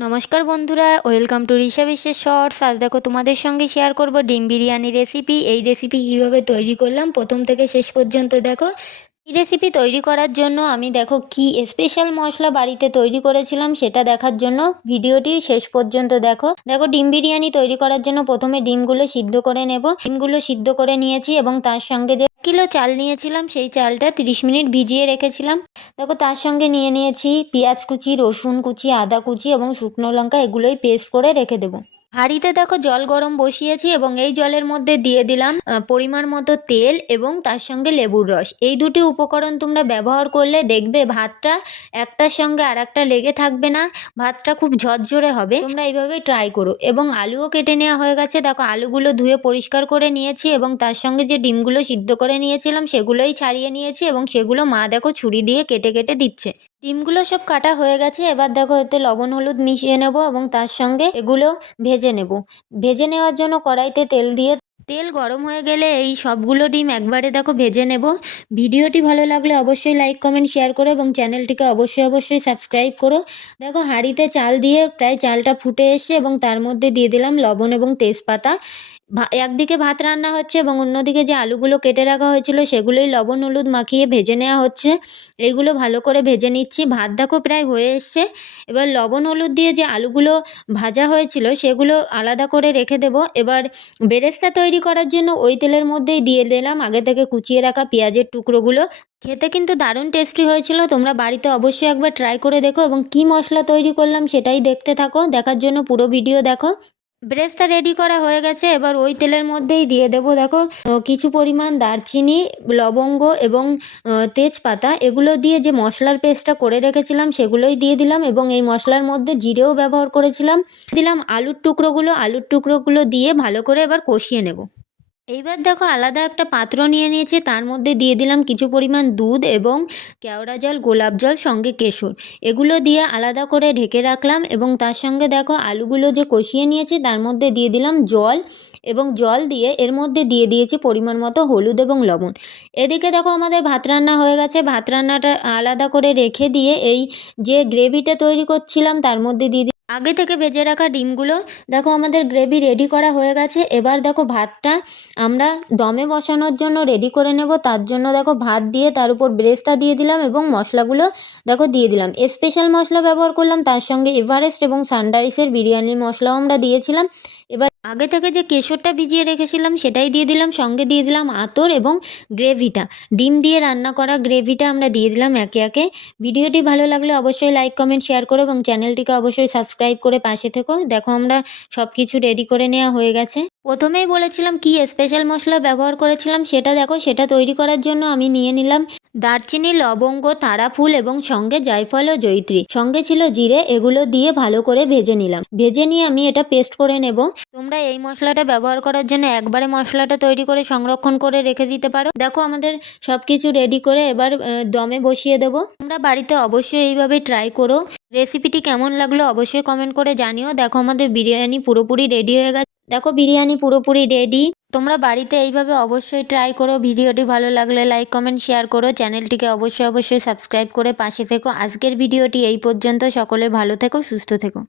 নমস্কার বন্ধুরা, welcome to Risha বিশ্বের শর্টস। আজ দেখো তোমাদের সঙ্গে শেয়ার করব ডিম বিরিয়ানি রেসিপি। এই রেসিপি কীভাবে তৈরি করলাম প্রথম থেকে শেষ পর্যন্ত দেখো। এই রেসিপি তৈরি করার জন্য আমি দেখো কি স্পেশাল মশলা বাড়িতে তৈরি করেছিলাম সেটা দেখার জন্য ভিডিওটি শেষ পর্যন্ত দেখো। ডিম বিরিয়ানি তৈরি করার জন্য প্রথমে ডিমগুলো সিদ্ধ করে নেব। ডিমগুলো সিদ্ধ করে নিয়েছি এবং তার সঙ্গে যে কিলো চাল নিয়েছিলাম সেই চালটা 30 মিনিট ভিজিয়ে রেখেছিলাম। তার সঙ্গে নিয়ে নিয়েছি পেঁয়াজ কুচি, রসুন কুচি, আদা কুচি এবং শুকনো লঙ্কা, এগুলোই পেস্ট করে রেখে দেবো। হাঁড়িতে জল গরম বসিয়েছি এবং এই জলের মধ্যে দিয়ে দিলাম পরিমাণ মতো তেল এবং তার সঙ্গে লেবুর রস। এই দুটি উপকরণ তোমরা ব্যবহার করলে দেখবে ভাতটা একটার সঙ্গে আর একটা লেগে থাকবে না, ভাতটা খুব ঝরঝরে হবে। তোমরা এইভাবে ট্রাই করো। এবং আলুও কেটে নেওয়া হয়ে গেছে। আলুগুলো ধুয়ে পরিষ্কার করে নিয়েছি এবং তার সঙ্গে যে ডিমগুলো সিদ্ধ করে নিয়েছিলাম সেগুলোই ছাড়িয়ে নিয়েছি এবং সেগুলো মা ছুরি দিয়ে কেটে কেটে দিচ্ছে। ডিমগুলো সব কাটা হয়ে গেছে। এবার এতে লবণ হলুদ মিশিয়ে নেব এবং তার সঙ্গে এগুলো ভেজে নেব। ভেজে নেওয়ার জন্য কড়াইতে তেল গরম হয়ে গেলে এই সবগুলো ডিম একবারে ভেজে নেব। ভিডিওটি ভালো লাগলে অবশ্যই লাইক কমেন্ট শেয়ার করো এবং চ্যানেলটিকে অবশ্যই সাবস্ক্রাইব করো। হাঁড়িতে চাল দিয়ে প্রায় চালটা ফুটে এসছে এবং তার মধ্যে দিয়ে দিলাম লবণ এবং তেজপাতা। একদিকে ভাত রান্না হচ্ছে এবং অন্যদিকে যে আলুগুলো কেটে রাখা হয়েছিল সেগুলোই লবণ হলুদ মাখিয়ে ভেজে নেওয়া হচ্ছে। এইগুলো ভালো করে ভেজে নিচ্ছি। ভাত প্রায় হয়ে এসছে। এবার লবণ হলুদ দিয়ে যে আলুগুলো ভাজা হয়েছিল সেগুলো আলাদা করে রেখে দেব। এবার বেরেস্তা তৈরি করার জন্য ওই তেলের মধ্যেই দিয়ে দিলাম আগে থেকে কুচিয়ে রাখা পেঁয়াজের টুকরোগুলো। খেতে কিন্তু দারুণ টেস্টি হয়েছিল। তোমরা বাড়িতে অবশ্যই একবার ট্রাই করে দেখো এবং কী মশলা তৈরি করলাম সেটাই দেখতে থাকো। দেখার জন্য পুরো ভিডিও দেখো। ব্রেস্তা রেডি করা হয়ে গেছে। এবার ওই তেলের মধ্যেই দিয়ে দেবো কিছু পরিমাণ দারচিনি, লবঙ্গ এবং তেজপাতা। এগুলো দিয়ে যে মশলার পেস্টটা করে রেখেছিলাম সেগুলোই দিয়ে দিলাম এবং এই মশলার মধ্যে জিরেও ব্যবহার করেছিলাম। দিলাম আলুর টুকরোগুলো দিয়ে ভালো করে এবার কষিয়ে নেব। এইবার আলাদা একটা পাত্র নিয়ে নিয়েছি। তার মধ্যে দিয়ে দিলাম কিছু পরিমাণ দুধ এবং কেওড়া জল, গোলাপ জল, সঙ্গে কেশর। এগুলো দিয়ে আলাদা করে ঢেকে রাখলাম এবং তার সঙ্গে আলুগুলো যে কষিয়ে নিয়েছি তার মধ্যে দিয়ে দিলাম জল এবং জল দিয়ে এর মধ্যে দিয়ে দিয়েছি পরিমাণ মতো হলুদ এবং লবণ। এদিকে আমাদের ভাত রান্না হয়ে গেছে। ভাত রান্নাটা আলাদা করে রেখে দিয়ে এই যে গ্রেভিটা তৈরি করছিলাম তার মধ্যে দিয়ে আগে থেকে ভেজে রাখা ডিমগুলো। আমাদের গ্রেভি রেডি করা হয়ে গেছে। এবার ভাতটা আমরা দমে বসানোর জন্য রেডি করে নেব। তার জন্য ভাত দিয়ে তার উপর ব্রেস্তা দিয়ে দিলাম এবং মশলাগুলো দিয়ে দিলাম। স্পেশাল মশলা ব্যবহার করলাম, তার সঙ্গে এভারেস্ট এবং সানরাইসের বিরিয়ানির মশলাও আমরা দিয়েছিলাম। এবার আগে থেকে যে কেশরটা ভিজিয়ে রেখেছিলাম সেটাই দিয়ে দিলাম, সঙ্গে দিয়ে দিলাম আতর এবং গ্রেভিটা, ডিম দিয়ে রান্না করা গ্রেভিটা আমরা দিয়ে দিলাম একে একে। ভিডিওটি ভালো লাগলে অবশ্যই লাইক কমেন্ট শেয়ার করো এবং চ্যানেলটিকে অবশ্যই সাবস্ক্রাইব করে পাশে থেকো। আমরা সব কিছু রেডি করে নেওয়া হয়ে গেছে। প্রথমেই বলেছিলাম কি স্পেশাল মশলা ব্যবহার করেছিলাম সেটা সেটা তৈরি করার জন্য আমি নিয়ে নিলাম দারচিনি, লবঙ্গ, তারাফুল এবং সঙ্গে জায়ফল ও জয়িত্রী, সঙ্গে ছিল জিরে। এগুলো দিয়ে ভালো করে ভেজে নিলাম। ভেজে নিয়ে আমি এটা পেস্ট করে নেব। তোমরা এই মশলাটা ব্যবহার করার জন্য একবারে মশলাটা তৈরি করে সংরক্ষণ করে রেখে দিতে পারো। আমাদের সব কিছু রেডি করে এবার দমে বসিয়ে দেবো। তোমরা বাড়িতে অবশ্যই এইভাবে ট্রাই করো। রেসিপিটি কেমন লাগলো অবশ্যই কমেন্ট করে জানিও। আমাদের বিরিয়ানি পুরোপুরি রেডি হয়ে গেছে। বিরিয়ানি পুরোপুরি রেডি। তোমরা বাড়িতে এইভাবে অবশ্যই ট্রাই করো। ভিডিওটি ভালো লাগলে লাইক কমেন্ট শেয়ার করো। চ্যানেলটিকে অবশ্যই সাবস্ক্রাইব করে পাশে থেকো। আজকের ভিডিওটি এই পর্যন্ত। সকলে ভালো থেকো, সুস্থ থেকো।